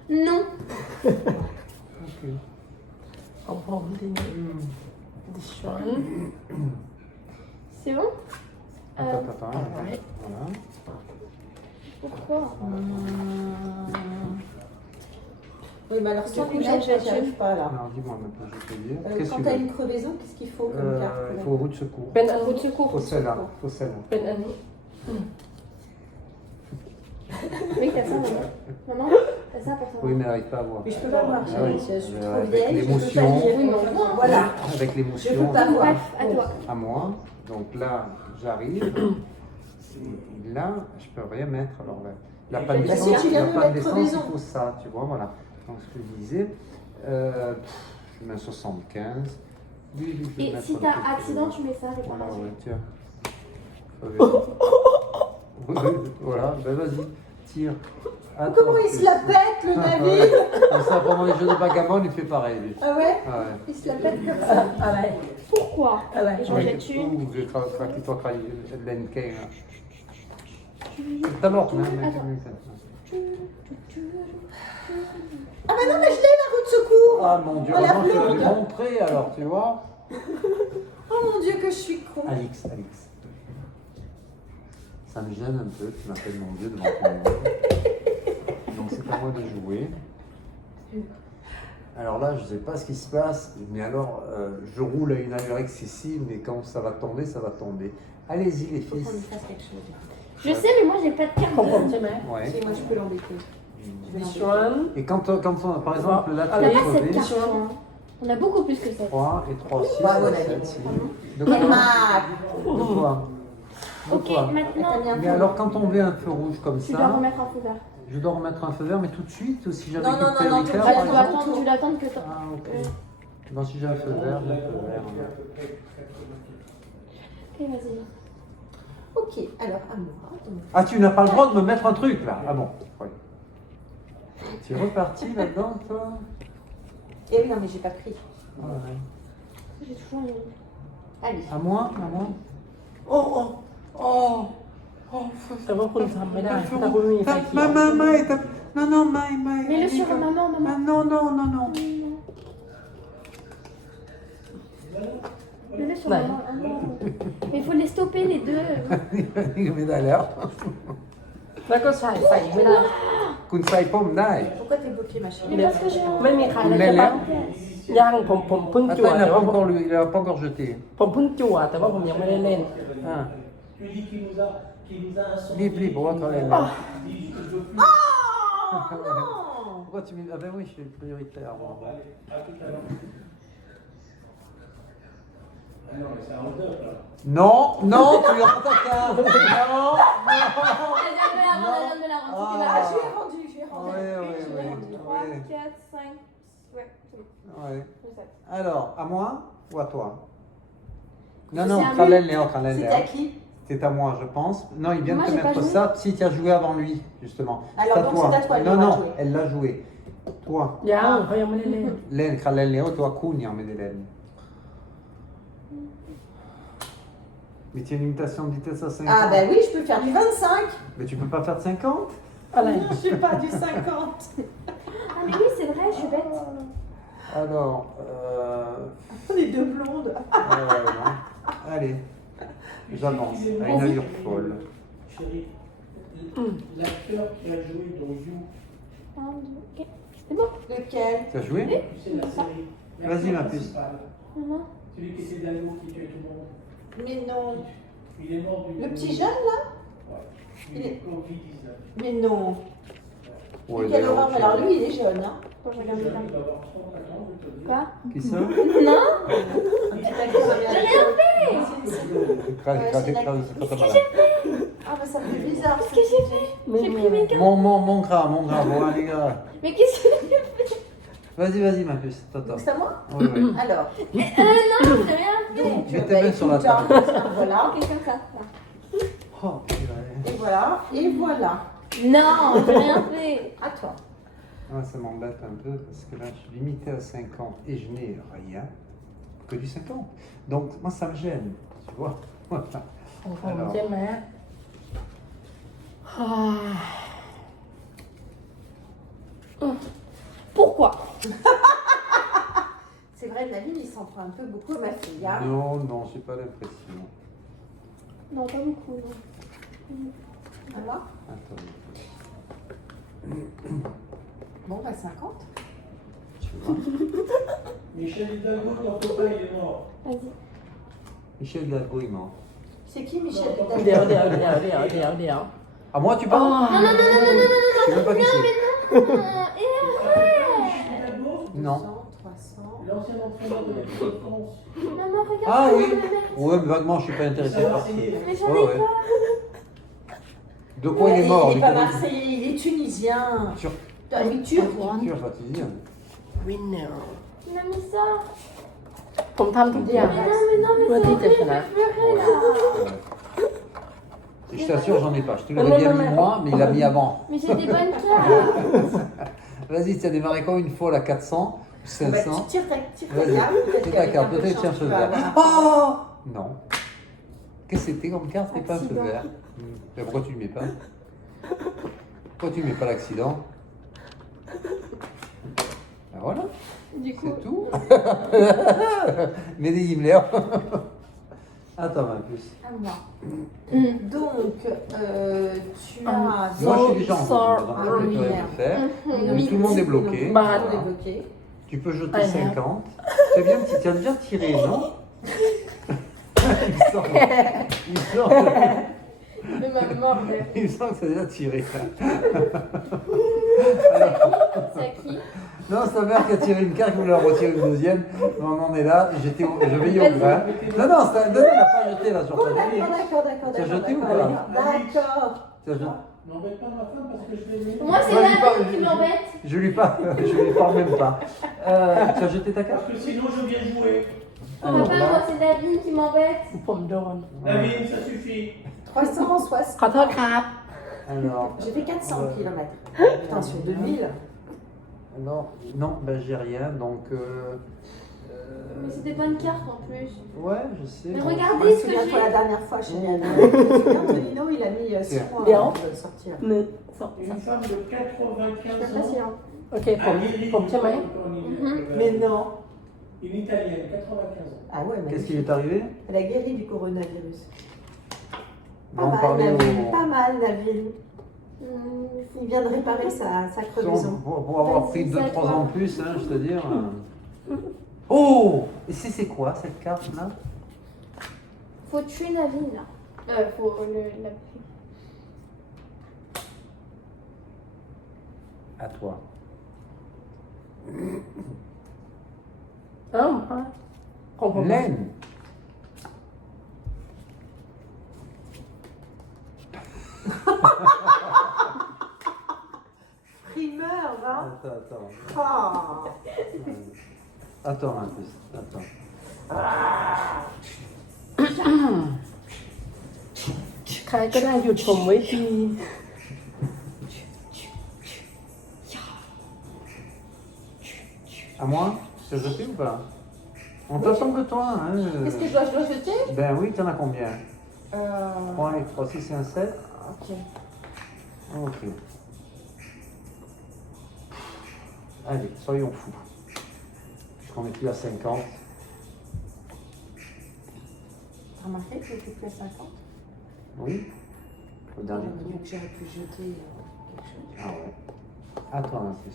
Non. Ok. ของผมที่นี่ Hmm. ดิฉัน C'est bon Attends, attends. ouais. Voilà. Pourquoi Oui, mais alors sans Du coup, lunettes, j'achète j'y arrive pas là. Alors, dis-moi maintenant, je vais te dire. Qu'est-ce Quand que t'as tu veux une crevaison, qu'est-ce qu'il faut comme carte Il faut roue de secours. เป็นอัน Roue นี้ de secours. Faut celle-là. Faut celle-là. เป็นอันนี้ Oui, t'as ça, maman. Maman, t'as ça pour ça. Oui, mais elle n'arrive pas à voir. Mais je peux pas voir, Ah chérie, oui. je suis trop Avec vieille, je peux pas l'émotion. lire. Oui, mais on voit. Voilà, Avec je l'émotion. peux pas voir. Bref, à toi. À moi. Donc là, j'arrive. Et là, je peux rien mettre. Alors là, la panne Bah, si d'essence, tu viens la de panne mettre d'essence, crevaison. il faut ça, tu vois, voilà. Donc ce que je disais, je mets un 75. Oui, oui, je vais Et mettre si un t'as truc, accident, tu mets ça, Voilà, réparation. ouais, tiens. Voilà, ben vas-y, tire. Attends, Comment il se la pète, le navire? Comme ça, pendant les jeux de bagamon, il fait pareil, lui. Ah ouais? Ah ouais. Il se la pète comme ça. อะไร Pourquoiอะไร Et j'en jette une. Ouh, j'ai craqué toi, l'NK. Tout à l'heure, Ah mais non, mais je l'ai, la roue de secours. Ah mon Dieu, Oh, la maintenant je vais blonde. lui montrer alors, tu vois. Oh mon Dieu, que je suis con. Alix. Ça me gêne un peu, tu m'appelles mon Dieu devant tout le monde. Donc c'est à moi de jouer. Alors là, je ne sais pas ce qui se passe, mais alors je roule à une allure excessive, mais quand ça va tomber, ça va tomber. Allez-y les Faut qu'on lui filles. fasse quelque chose. Je sais, mais moi j'ai pas de carte. ของผมใช่ไหม Ouais. Si, moi je peux l'embêter. Je vais ดิ l'embêter. ฉัน Et quand on, par exemple, là On tu n'a as pas cette crevé, carte. Hein. On a beaucoup plus que ça. 3 et 3, 6, Bravo, 7, David. 6. De quoi Emma. De quoi De Ok, quoi maintenant, T'as mis un Mais feu. alors quand on met un feu rouge comme tu dois ça, remettre un feu vert. je dois remettre un feu vert, mais tout de suite, ou si j'avais Non, non, qu'une non, non, prioritaire, tu Ah, par tu dois exemple. attendre, tu dois attendre que ça. Ah, ok. Non, si j'ai un feu vert, j'ai un feu vert. Ok, vas-y. Ok, alors à moi. Donc, Ah, tu n'as pas le droit de me mettre un truc là. Ah bon. Oui. Tu es reparti là-dedans, toi? eh oui, non, mais j'ai pas pris. Ah, ouais. J'ai toujours une. Allez. À moi? À moi? Oh! แต่ว่าคุณทำไม่ได้ถ้าคุณไม่มีไฟเขียว ไม่non, non, mais. Mets-le sur maman, maman. Non, non. Mets-le sur Ouais. maman. Mais il faut les stopper les deux. Mais d'ailleurs, แล้วก็ใส่ใส่ไม่ได้ คุณใส่ผมได้ Pourquoi t'es bloqué, ma chérie? Mais parce que j'ai un. ไม่มีใครเลยใช่ปะย่างผมเพิ่งจั่ว Attends, il แต่ n'a ว่า pas encore, il a pas encore jeté. ผมเพิ่งจั่วแต่ว่าผมยังไม่ได้เล่น Ah. Tu dis qu'il nous a incendié. Libre, pour votre l'aile. Il dit que je veux plus. Pourquoi tu me... Ah ben oui, je suis prioritaire. Bon. Allez, à tout à l'heure. Ah non, mais c'est un hold-up là. Non, tu lui rends ta carte. Non. Elle vient de la rendre, elle vient de la rendre. C'était Ah. ma Je lui ai rendu, je lui ai rendu. Ouais. 3, 4, 5. Ouais, c'est bon. Ouais. C'est ça. Alors, à moi ou à toi? Non, C'est non, à Kralel lui. Léo, Kralel C'était Léo. à qui? C'est à moi, je pense. Non, il vient Moi, de te j'ai pas mettre joué. ça. Si, tu as joué avant lui, justement. Alors, C'est à donc, toi. c'est à toi, elle Non, l'aura non, joué. elle l'a joué. Toi, ยังเขายังไม่ได้เล่น Len, Kralel Léo, toi, Kounian, Medelen. Mais tu as une limitation de vitesse à 50. Ah, ben oui, je peux faire du 25. Mais tu peux pas faire de 50? อะไร Je suis pas du 50. Ah, mais oui, c'est vrai, je suis bête. Alors, On est deux blondes. allez, j'avance à une allure folle. Chérie, l'acteur qui a joué dans You, 1, 2, ok. C'est bon. Lequel? Tu as joué? tu sais la série. Vas-y, ma L'acteur puce. principal, Maman. Celui qui était Dano, qui tuait tout le monde. Mais non. Il est mort du. Le petit jeune, là? Ouais. Il Il est- est Covid-19. Mais non. Ouais, Quelle d'ailleurs, horreur. tu- Alors lui, il est jeune, hein? Faut que je Il regarde doit les temps. avoir 34 ans, je te le dis. Quoi? Qui ça? Non. J'ai rien fait. Ah, mais ça me fait bizarre. Qu'est-ce que j'ai fait? ไม่ J'ai มี pris อะไร mes cartes. Mon gras, bon, les gars. Mais qu'est-ce que j'ai fait? Vas-y, ma puce, toi. Donc c'est à moi? Oui, oui. Alors. Non, j'ai rien fait. Donc, Mets tes mains sur la écoute, table. hein, Voilà. Ok, comme ça. Là. Oh, purée. Et voilà. Et voilà. Non, j'ai rien fait. À toi. Ah, ça m'embête un peu parce que là, je suis limité à 50 et je n'ai rien que du 50. Donc, moi, ça me gêne, tu vois. Voilà. ของผมใช่ไหมฮ่า Pourquoi? C'est vrai, Naline, il s'en prend un peu beaucoup à ma fille. Hein. Non, j'ai pas l'impression. Non, pas beaucoup. Non. Alors Attends, bon, bah 50. tu vois. Michel Hidalgo, ton copain, il est mort. Vas-y. Michel Hidalgo, il ment. C'est qui Michel เดี๋ยวเดี๋ยวเดี๋ยวเดี๋ยวเดี๋ยวเดี๋ยว À moi, tu parles? Non, non, non, non, non, non, non, Je sais même pas qui c'est. Et arrête. Hidalgo, Non. 300. l'ancien entraîneur de l'équipe de France. Maman, regarde. Ah ça, oui. maman. Ouais, mais vaguement, je suis pas intéressé C'est par ça. Marseillais. Mais j'en Ouais, ai ouais. pas. De quoi il est mort? Il est pas Nicolas marseillais, il est tunisien. Sur... Ah, il est turc. Tu vas pas te dire. วินเนอร์ Il m'a mis ça. ผมทำทุกอย่าง Mais non, mais Ouais, c'est t'es horrible, là. je vais pleurer là. Et je t'assure, j'en ai pas. Je te Non, l'avais bien non, mis non. moi, mais il l'a mis avant. Mais j'ai des bonnes cartes. Vas-y, tu as démarré comme une fois à 400, Bah, 500. tire ta Vas-y, carte. peut-être tire ta qu'avec carte, un peu de peut-être tiens chance, feu tu vas vert. avoir un- Oh non. Qu'est-ce que c'était comme carte? C'est pas un feu Accident. vert. Mais pourquoi tu le mets pas? Pourquoi tu mets pas l'accident? Ben voilà, Du coup, c'est tout. Mehdi Himmler. Attends un peu. À moi. Mm. Donc, tu as. Moi, je suis déjà en Sort. donc Ah je oui, peux rien merde. faire. Mhm. Donc, tout le monde est bloqué. Tout Bah, le monde est Voilà. bloqué. Tu peux jeter Ah, 50. C'est bien, tu as déjà tiré, non? il sent, il m'a mordu. il sent que c'est déjà tiré. C'est à qui? Non, c'est ta mère qui a tiré une carte, qui voulait en retirer une deuxième. Non, on en est là, je veillais au grain. Non, non, elle n'a pas jeté là sur Bon, ta vie. d'accord. Tu as jeté ou d'accord. pas? D'accord. Tu as jeté? N'embête pas ma femme parce que je l'ai mis. Moi, c'est Moi, j'ai pas- David qui m'embête. Je lui parle même pas. Tu as jeté ta carte? Parce que sinon je viens jouer. Alors Papa, là, moi, c'est David qui m'embête. ผมโดน David, ça suffit. 360. ขอโทษครับ Alors, J'ai fait 400 km. Putain, sur 2000. alors, non, ben j'ai rien, donc... Mais c'était pas une carte en plus. ouais, je sais. Mais bon. regardez ce que Souviens-toi la j'ai. dernière fois chez Antonino, il a mis 6 mois Bien. avant de sortir. หนึ่งสอง Une femme de 95 C'est facile. ans. Hein. โอเคผมใช่ไหม Mais non. Une italienne, 95 ans. Ah ouais, mais Qu'est-ce qui lui est arrivé? elle a guéri du coronavirus. Pas On mal, parlait Naville. au... Pas mal, Naville. Hmm. Il vient de réparer sa crevaison. Pour avoir pris Vas-y, 2-3 toi. ans de plus, hein, je te dire. Oh! Et c'est quoi cette carte-là? Faut tuer Navine là. Faut la... À toi. เอ้าของผม Laine! Primeur, va. Attends. Ah. Attends un peu. Attends. ใครก็ได้หยุดผมไว้ที À moi? Je te jeter ou pas? On t'attend que toi, hein? Qu'est-ce que je dois jeter? Ben oui, t'en as combien? Euh, 3 et 3, 6 et un 7? ok. Ok. Allez, soyons fous. Puisqu'on est plus à 50. T'as remarqué que j'étais plus à 50? Oui? Au dernier tour. Donc j'aurais pu jeter quelque chose. Ah ouais. Attends un peu.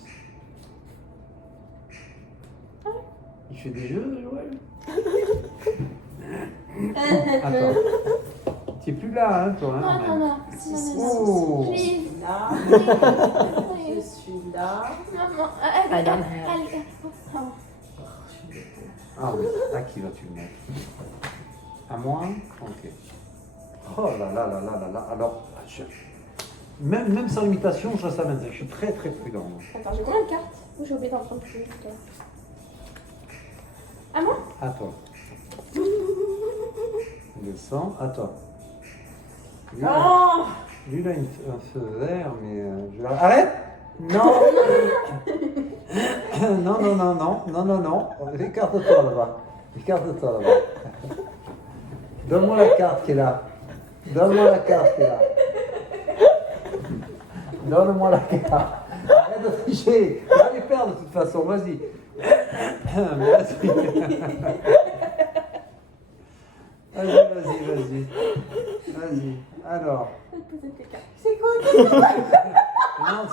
Il fait des jeux, Joël? Attends. Tu es plus là, hein, toi? Non, Hein, non, non. Oh. Please. Là, je Please. suis là. Maman. I don't have. Allez. Oh. Ah oui, à qui vas-tu le mettre? À moi? Ok. Oh là là là là là là. Alors, même sans limitation, ça m'intéresse. Je suis très très prudent. Attends, j'ai combien de cartes? Ou j'ai oublié d'en prendre plus? À moi? À toi. Descends, à toi. Lui, Oh! lui, il a un feu vert, mais arrête! Non! Non, non, non, non, non, non, non. Écarte-toi là-bas. Écarte-toi là-bas. Donne-moi la carte qui est là. Donne-moi la carte qui est là. Donne-moi la carte. Arrête de tricher. Tu vas les perdre de toute façon. Vas-y. Vas-y. Vas-y. Vas-y. Alors. C'est quoi? Non,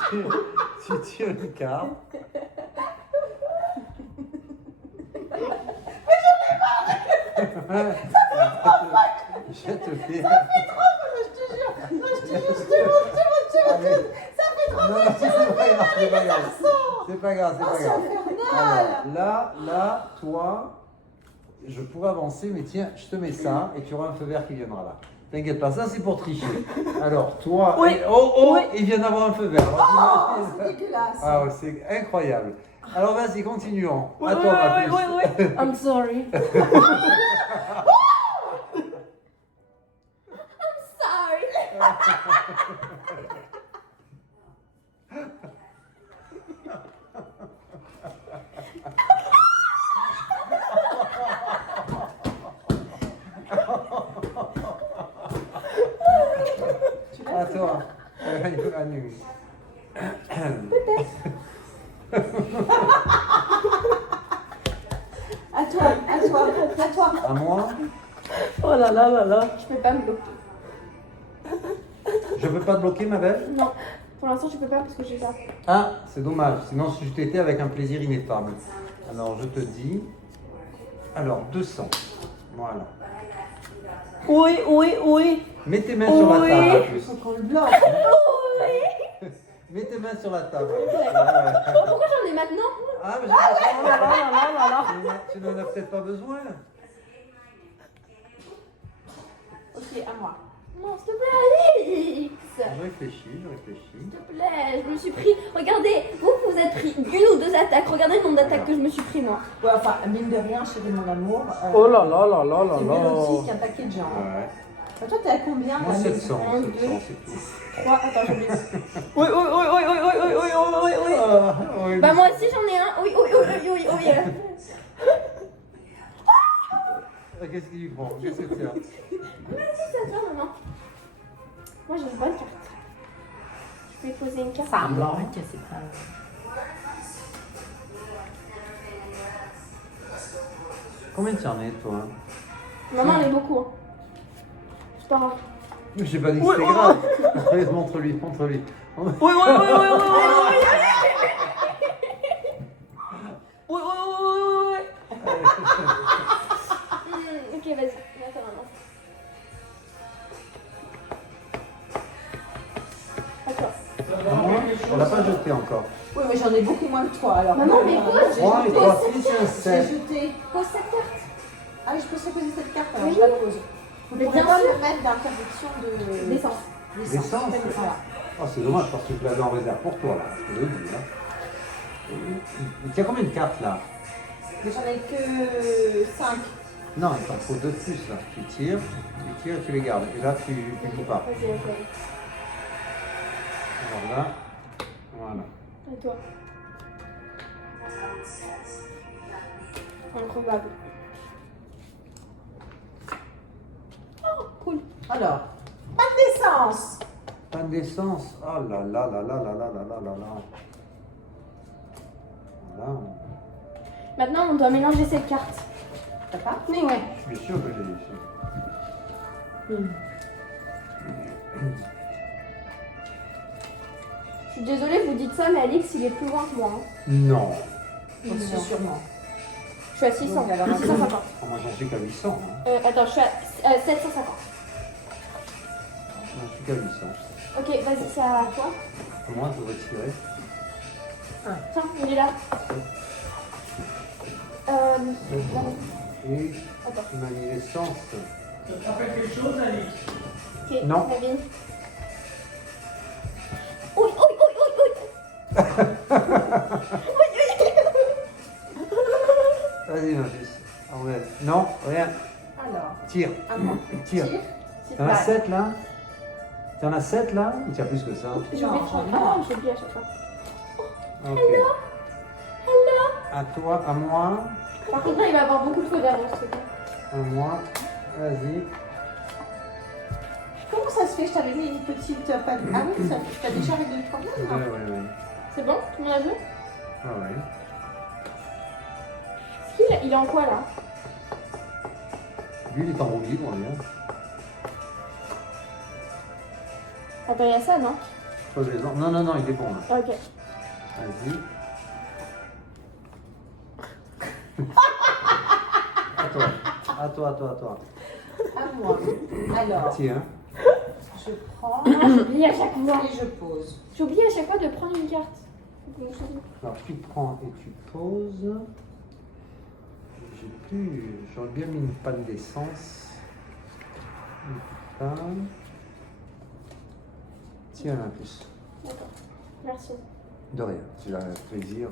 tu tires une carte. Je te fais. Ça fait trop, je te jure. Non, je te jure, je te montre. Ça fait trop, Non, non, c'est pas grave. Oh, c'est infernal. Alors, là, toi, je pourrais avancer, mais tiens, je te mets ça et tu auras un feu vert qui viendra là. T'inquiète pas, ça c'est pour tricher. Alors, toi, Oui. oh, Oui. il vient d'avoir un feu vert. Alors, Oh, c'est dégueulasse. ah ouais, c'est incroyable. Alors vas-y, continuons. Oui, À toi, ma puce. oui. I'm sorry. Sorry. À toi. À nous. À toi, à toi, à toi. À moi. Oh là là là là. Je peux pas me bloquer. Je peux pas te bloquer, ma belle? Non. Pour l'instant, je peux pas parce que j'ai peur. Ah, c'est dommage. Sinon, si je t'étais avec un plaisir ineffable. Alors, je te dis. Alors, 200. Voilà. Oui. Mets tes mains sur la table, en Il plus. faut qu'on le bloque. Mets tes mains sur la table. Pourquoi j'en ai maintenant? Ah, mais Oh là là. tu n'en as peut-être pas besoin. Ok, à moi. Non, s'il te plaît, Alix. Je réfléchis. S'il te plaît, je me suis pris. Regardez, vous êtes pris une ou deux attaques. Regardez le nombre d'attaques que je me suis pris, moi. Ouais, enfin, mine de rien, chérie mon amour. Oh là là. C'est mieux aussi qu'un paquet de gens. Ouais. Toi, t'es à combien Moi, là 700. 1, 2, 700, c'est tout. 3. Attends, j'oublie. Oui, oui, oui, oui, oui, oui, oui, oui, oui, oui. Ah, oui, Bah, moi aussi, j'en ai un. Oui, oui, oui, oui, oui, oui. Qu'est-ce qu'il lui prend? Qu'est-ce que c'est? Vas-y, c'est à toi, maman. Moi, j'ai une bonne carte. Je vais poser une carte. 375 Combien tu en es, toi? Maman, elle est beaucoup. Hein. C'est pas grave. J'ai pas dit que Oui, c'était oui, grave. Allez, montre-lui, montre-lui. Oui, oui, oui, oui, oui, oui, oui, oui, oui, oui, Ok, vas-y. Attends, maman. Attends. On l'a pas jeté encore. Oui, mais j'en ai beaucoup moins que toi alors. Maman, mais pose. 3 et 3, 6 et un J'ai 7. jeté. Pose cette carte. Ah, je peux se poser cette carte alors Oui. je la pose. Vous Mais pourrez bien pas sûr. me mettre d'interdiction de. D'essence. D'essence. Voilà. Oh, c'est dommage parce que tu l'avais en réserve pour toi, là. Je te le dis, hein. Tu as combien de cartes, là? Mais j'en ai que 5. Non, il t'en faut 2 de plus, là. Tu tires et tu les gardes. Et là, tu joues pas. Vas-y, ok. Voilà. Voilà. Et toi? Improbable. Oh, cool. Alors, pas de naissance. Pas d'essence. Oh là là là là là là là là là là. Voilà. Maintenant, on doit mélanger cette carte. T'as pas? Mais ouais. Je suis sûr que j'ai ici. Je suis désolée, vous dites ça, mais Alix, il est plus loin que moi. Hein. Non. C'est sûrement. Je suis à 600. Donc, alors, 650. Oh, moi, j'en suis qu'à 800. Hein. Attends, je suis à 750. J'en suis qu'à 800. Ok, vas-y, c'est à toi. Moi, je devrais tirer. Tiens, il est là. Et Attends. tu m'as mis l'essence. Ça te rappelle quelque chose, Alix? Ok, Non. David. Oui, oui, oui, oui, oui. Vas-y, ma fils. Enlève. Non, rien. Alors, Tire. à moi. Tire. Tire. T'en as 7 là? T'en as 7 là? Ou tu as plus que ça? J'ai oublié de prendre. Ah, j'ai oublié à chaque fois. Ok. Hello. À toi, à moi. Par contre, là, il va avoir beaucoup de faux d'avance. ce gars. À moi. Vas-y. Comment ça se fait? Je t'avais mis une petite. Ah oui, ça, t'as déjà réglé le problème? Ouais, non? ouais, ouais. C'est bon? Tout le monde a vu? Ah ouais. Il est en quoi là? Lui, il est en roue libre, lui. Hein. Attends, il y a ça, non? Crevaison. Non, non, non, il est bon là. Ah, ok. Vas-y. À toi. À toi, à toi, à toi. À moi. Alors, Tiens. je prends Ah, j'oublie à chaque fois. et je pose. J'oublie à chaque fois de prendre une carte. Alors tu prends et tu poses. J'ai plus. J'aurais bien mis une panne d'essence. Une panne. Tiens, un plus. D'accord. Merci. De rien. C'est un plaisir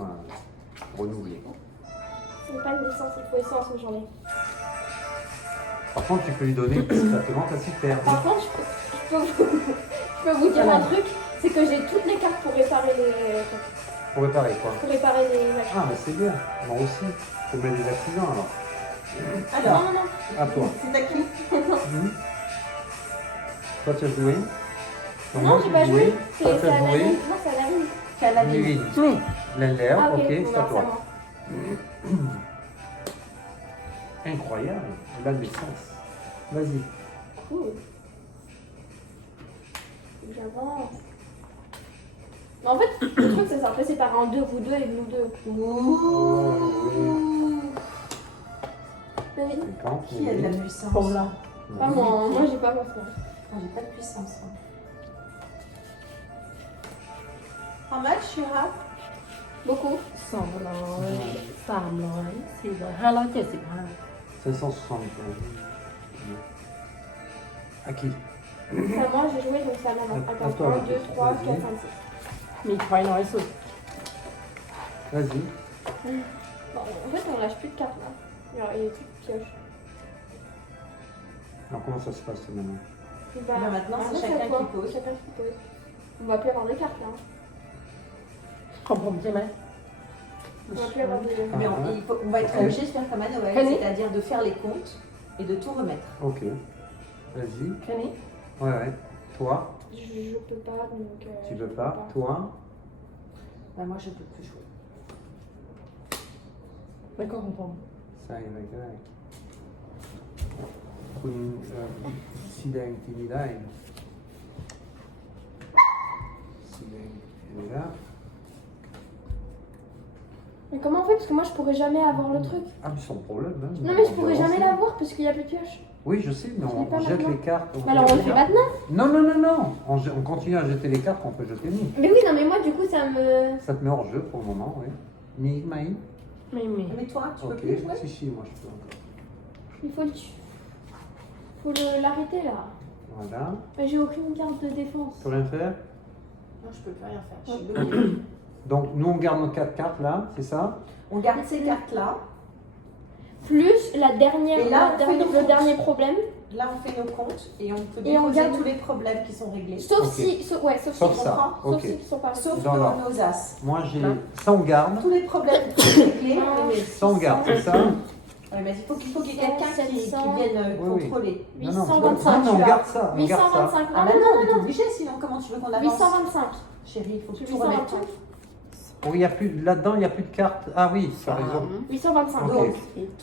renouvelé. C'est pas une licence, il faut essence, mais j'en ai. Par contre, tu peux lui donner exactement ta citerne. Par contre, je peux vous dire un truc, c'est que j'ai toutes les cartes pour réparer les. Pour réparer quoi? Pour réparer les machines. Ah, mais c'est bien. Moi aussi. Pour mettre des accidents alors. Alors, Non, non, non. À toi. c'est à qui? Mhm. Toi, tu as joué? Non, j'ai pas joué. C'est Toi, à tu as la joué? ligne. Non, c'est à la ligne. C'est à la ligne. Méline. L'enlève, Ah, ok, ok, bon, c'est à bah, c'est à toi. moi. Incroyable, la naissance. Vas-y. Cool. J'avance. Mais en fait, le truc, c'est ça. Après, c'est par en deux, vous deux et nous deux. Ouh. David? Qui a de la puissance? Pour là. Pas moi, moi j'ai pas passé. Ah, j'ai pas de puissance. Hein. How much you have? Beaucoup. 300 575. À qui? C'est à moi, j'ai joué, donc c'est à maman. À Attends, toi, 1, 2, 3, vas-y. 4, 5, 6. 4มีช้อยน้อยสุด Vas-y. Bon, en fait, on lâche plus de cartes là. Il y a des trucs pioches. Alors comment ça se passe maintenant? Bah, maintenant, c'est maintenant, chacun à toi. qui pose. Chacun qui pose. On va plus avoir de cartes là. Comprends bien, mais. On va plus avoir de. Mais on va être Ok. obligé de faire comme à Noël, Allez. c'est-à-dire de faire les comptes et de tout remettre. Ok. Vas-y. Canet. Ouais, ouais. Toi, Je peux pas donc. tu je veux peux pas. Toi, Bah, moi, je peux plus jouer. D'accord, comprends. ça y est, gleich. Kun sidang tinidain. Sidang tinidain. Mais comment on fait? Parce que moi je pourrais jamais avoir le truc. Ah, mais sans problème. Hein. Non, mais je pourrais On jamais avance. l'avoir parce qu'il y a plus de pioche. Oui, je sais, mais Je l'ai on pas jette maintenant. les cartes. Bah alors on le fait maintenant. Non, non, non, non. On continue à jeter les cartes qu'on peut jeter nous. Mais oui, non, mais moi du coup ça me. Ça te met hors jeu pour le moment, oui. Ni Maï. Mais. Mais toi, tu peux Ok. plus jouer? Si, moi je peux encore. Il faut le. L'arrêter là. Voilà. Mais j'ai aucune carte de défense. Tu peux rien faire. Non, je peux plus rien faire. Je suis bloquée. Donc, nous, on garde nos 4 cartes là, c'est ça? On garde ces cartes-là. Plus la dernière, Et là, on fait nos le comptes. dernier problème. Là, on fait nos comptes et on peut Et on déposer garde- tous les problèmes qui sont réglés. Sauf Ok. si. Ouais, sauf Sauf si. ça. comprends. Sauf Ok. si ils sont pas. Sauf Dans l'ordre. nos as. Moi, j'ai. Hein? Ça, on garde. Tous les problèmes qui sont réglés, on les met. Ça, on garde, c'est ça? Ouais, mais il faut qu'il y ait quelqu'un qui 700. vienne Oui, oui. contrôler. Non, non, c'est pas- 825, non, mais on tu garde ça. On garde ça. 825. Ah, Non, bah non, non, on est obligé, sinon comment tu veux qu'on avance? 825. Chérie, il faut Tu tout remettre. 825. Oh, il y a plus, là-dedans, il n'y a plus de cartes. Ah oui, tu as raison. 825. Ok. Donc,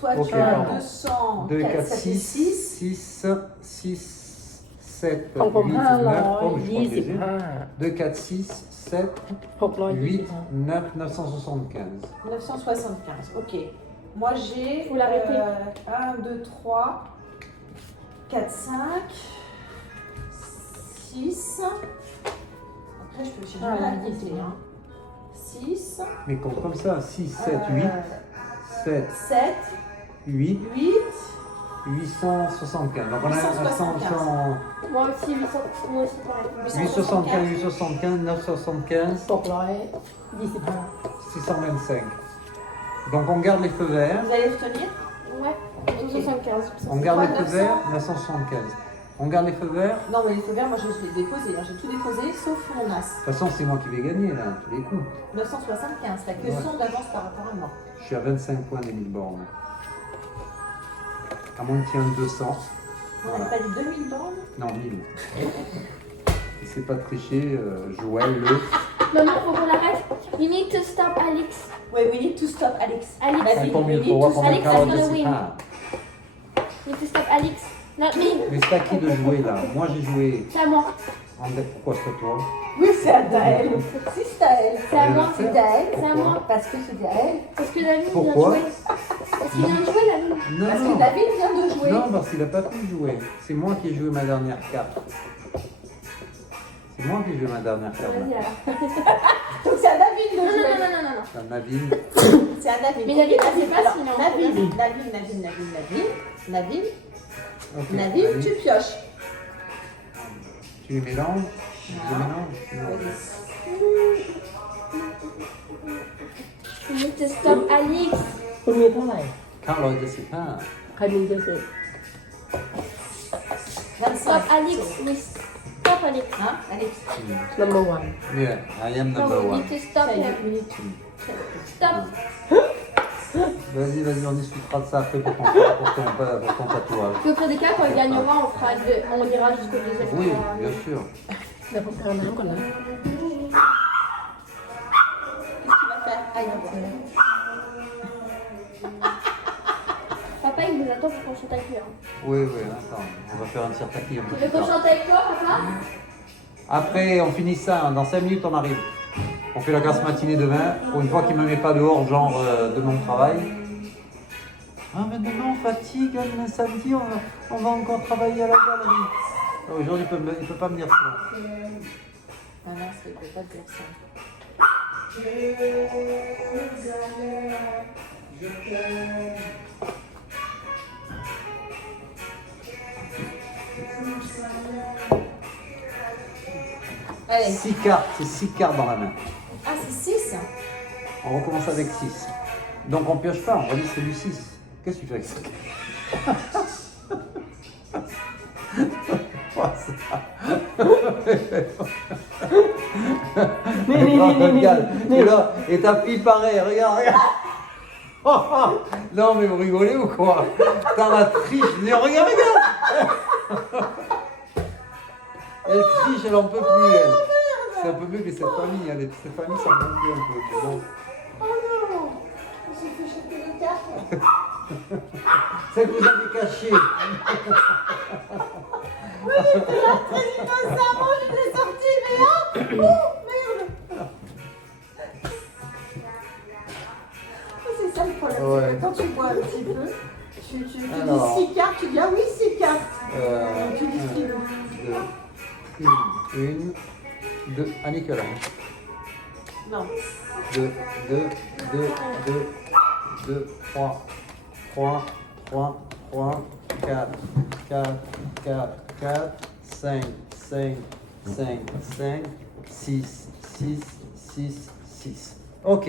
toi, Ok, tu as pardon. 200, 2, 4, 4, 6, 6. 6, 7, 8, ของผม 9. 525 2, 4, 6, 7, 8, 9, 975. 975, ok. Moi j'ai Faut l'arrêter. 1, 2, 3, 4, 5, 6. Après je peux j'ai du Ah, mal à la compter, liste, hein. 6, Mais compte comme ça. 6, 7, 8, 7, 7, 8, 8, 875. Donc on a 875. Moi aussi, 800. Moi aussi, pareil. 875, 875, 975, 625 625. Donc on garde les feux verts. Vous allez retenir? Ouais, 275. On garde les quoi, feux 900? verts, 975. On garde les feux verts. Non mais les feux verts, moi je les ai déposés, hein. J'ai tout déposé sauf mon as. De toute façon, c'est moi qui vais gagner là, tous les coups. 975, t'as que Ouais. 100 d'avance par rapport à moi. Je suis à 25 points d'Emile Borne. À moins que tu aies un 200. On n'a pas dit 2000 bornes? Non, 1000. Si c'est pas tricher, jouez-le. Maman, faut qu'on arrête. We need to stop Alex. Ouais, we need to stop Alex. Alex. Vas-y, C'est pas mieux we pour need voir to combien de Alex, carottes I'm de gonna win. sépare. We need to stop Alex. Not me. Mais c'est à qui de jouer là? Moi j'ai joué. C'est à moi. Pourquoi c'est à toi? Oui, c'est à Daël. Si, c'est à elle. C'est à moi. C'est à elle. C'est à Pourquoi? moi. Parce que c'est à elle. Parce que David vient de Pourquoi? jouer. Parce qu'il vient de jouer, David. Non, Parce non. que David vient de jouer. Non, parce qu'il n'a pas pu jouer. C'est moi qui ai joué ma dernière carte. C'est moi qui ai joué ma dernière carte. Vas-y alors. Donc c'est à David de Non, non, jouer. non, non, non, non. C'est un avis. C'est à David. Mais David, Ok, je sais pas alors, s'il est en Nabil, problème. Nabil, Ok, Nabil, allez. tu pioches. Tu les mélanges? Tu les mélanges? We need to stop Alex. คุณมีเท่าไหร่ 975. ใครมีจะเสร็จ Stop 25. Alex. We stop Alex. Hein, Alex? number one Yeah, I am No, number we one. need to stop him. Stop. Vas-y, on discutera de ça après pour ton tatouage. Puis au pire des cas, quand il gagnera, on ira jusqu'au deuxième. Oui, bien sûr. เดี๋ยวผมไปเอาน้ำก่อนนะ Qu'est-ce qu'il va faire? Ah, il va boire. Papa, il nous attend pour qu'on chante avec lui. Hein. Oui, attends, on va faire un tir taquille. Tu veux qu'on chante avec toi, papa? Après, on finit ça, hein. Dans 5 minutes, on arrive. On fait la grasse matinée demain. Pour une fois qu'il ne me met pas dehors, genre de mon travail. Ah, mais demain, on fatigue, le samedi, on va encore travailler à la galerie. Aujourd'hui, il peut pas me dire ça. Ah non, je ne peux pas te dire ça. Allez. 6 cartes, c'est 6 cartes dans la main. Ah, c'est 6. On recommence avec 6. Donc on pioche pas, on relit celui 6. Qu'est-ce que tu fais avec ça? pas ça. นี่นี่นี่นี่ Regarde, นี่ et là, et ta fille pareil, regarde, regarde. Non mais vous rigolez ou quoi? T'as la triche, regarde, regarde. Elle triche, elle en peut plus, elle. C'est un peu mieux que cette famille, hein. Cette famille ça me manque un peu. mais bon. Oh non, j'ai fait jeter les cartes. Celle que vous avez cachée. Oui, j'étais là très innocemment, je l'ai sorti, mais oh, merde. C'est ça le problème. Ouais. Quand tu bois un petit peu, tu dis Alors. 6 cartes, tu dis ah oui, 6 cartes. Tu distribues. Une, deux, à Nicolas. Non. Deux, trois, quatre, cinq, six. Ok.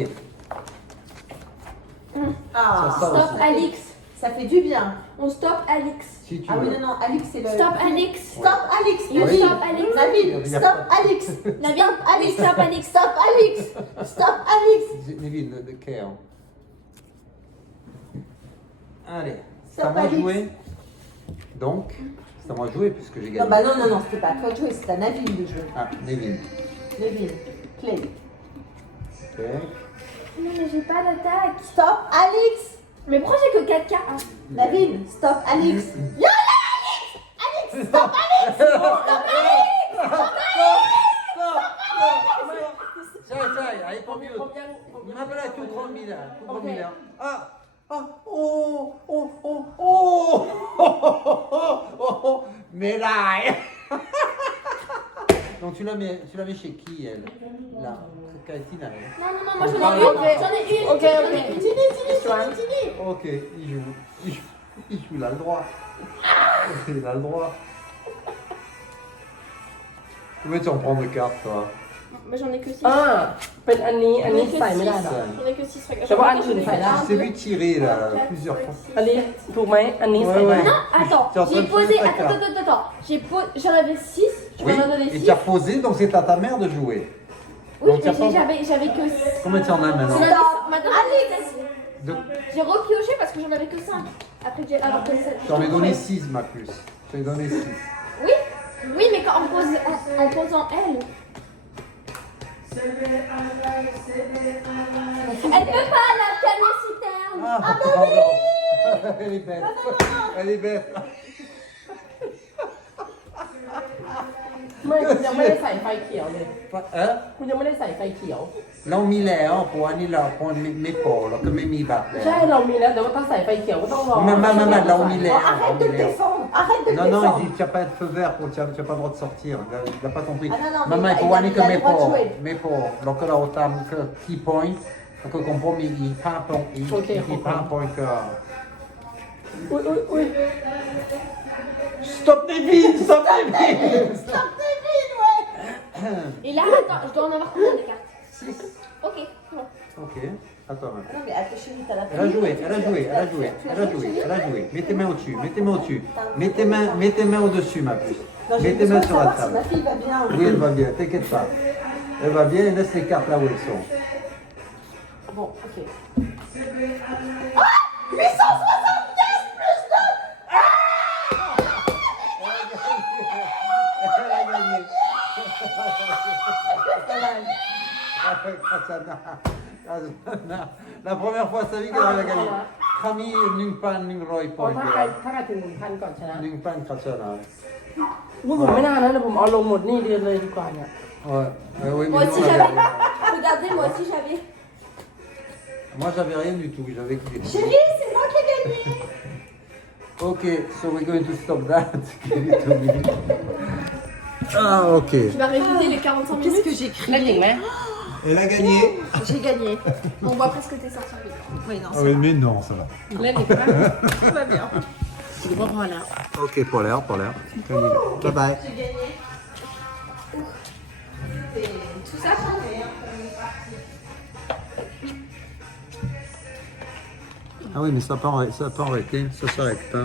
Ah, Ça Stop, aussi. Alix. ça fait du bien. On stop, Alix. Si tu Ah oui, veux. non, Alix, c'est le. Stop, Alix. Stop, Alix. You Nabil. stop, Alix. Nabil, Il y a stop, pas- Alix. Nabil, oui, stop, Alix. Stop, Alix. Stop, Alix. Neville, de cœur. Allez, c'est à Stop, moi de Alix. jouer. Donc, c'est à moi de jouer puisque j'ai gagné. Non, bah non, c'était pas à toi de jouer, c'était à Nabil de jouer. Ah, Neville. Nabil, clé. Ok. Non, mais j'ai pas d'attaque. Stop, Alix. Mais pourquoi j'ai que 4 cartes hein? Nabil, stop, Alix. Yo, Alix, stop, Alix. Sai, hai proprio... Ma però è tu combina, tu combina. Ah, oh, mais dai. Donc tu la mets chez qui elle? Là, Katina. Non, moi j'en ai une. J'en ai une. Ok, ok. Ok, il joue, il a le droit. Il a le droit. Combien tu en prends de cartes toi? Mais j'en ai que 6. อ่าเป็นอันนี้ใส่ไม่ได้หรอ J'en ai que 6, regarde. Je vois un truc, Je t'ai vu tirer là plusieurs fois. อันนี้ถูกไหมอันนี้ใส่ได้ Non, attends, Tu es en train j'ai de posé. poser ta carte. Attends. J'en avais 6. Je Oui, m'en ai donné et 6. tu as posé, donc c'est à ta mère de jouer. Oui, Donc, tu as mais pas- j'avais que 6. Combien tu en as maintenant? J'ai repioché parce que j'en avais que 5. Après que j'ai. Alors que Tu en ai donné 6 ma puce. Tu en ai donné 6. Oui, mais quand en posant elle. Elle peut pas la camion citerne. Ah, pardon. Elle est bête. Elle est bête. ไม่คุณยังไม่ได้ใส่ไฟเขียวเลย Hein? คุณยังไม่ได้ใส่ไฟเขียว Là on mi lei, può anni là, può mi polo, che mi va ใช่ bene. เรามีแล้วแต่ว่าถ้าใส่ไฟเขียวก็ต้องรอ Ma, là on mi lei. Oh, arrête de te défendre. Arrête de te Non, non, il défendre. dit tu n'as pas de feu vert, tu n'as pas le droit de sortir. Il n'a pas compris. Ah, non, Maman, mais il faut il a anni le che mi droit de può. jouer. Mi può. Donc là, on a que key point. Donc on comprend, mais il prend un point. Il prend un point que. อุ้ยอุ้ยอุ้ย Stop David! Stop David! Stop, David, ouais. Et là, attends, je dois en avoir combien de cartes 6. Ok, c'est bon. Ok, attends. Ah non, mais attends, chérie, t'as la Elle a joué, elle a joué, elle a joué, elle a joué, elle a joué. Mets tes mains au-dessus, mets tes mains au-dessus. Mets tes mains au-dessus, ma puce. Non, j'ai Mets tes besoin mains de sur la savoir si table. ma fille va bien. Oui, elle va bien, t'inquiète pas. Elle va bien, laisse les cartes là où elles sont. Bon, ok. Ah 875 plus 2. Elle a gagné. Grâce à Anna. La première fois de sa vie qu'elle avait gagné. Khami Nungpan Nungroy เพราะ Point. ถ้าถึง 1,000 ก่อนชนะ Nungpan Krachana. อุ้ยผมไม่น่านะเดี๋ยวผมเอาลงหมดนี่เดียวเลยดีกว่าเนี่ย Ouais, oui, mais Moi nous, aussi on avait j'avais. rien. Regardez, moi aussi j'avais. Moi j'avais rien du tout, j'avais que des. Chérie, c'est moi qui ai gagné. Okay, so we're going to stop that. Give it to me. Ah, ok. Tu vas répéter les 45 minutes. Qu'est-ce que j'écris เล่นอีกไหม Elle a gagné. J'ai gagné. On voit presque tes sorties. Oui, non, Ah oui, mais non, ça va. เล่นอีกไหม tout va bien. หรือว่าพอแล้ว Ok, pour l'air, pour l'air. Bye bye. J'ai gagné. Tout ça, Ah oui, mais ça n'a pas arrêté, ça s'arrête pas.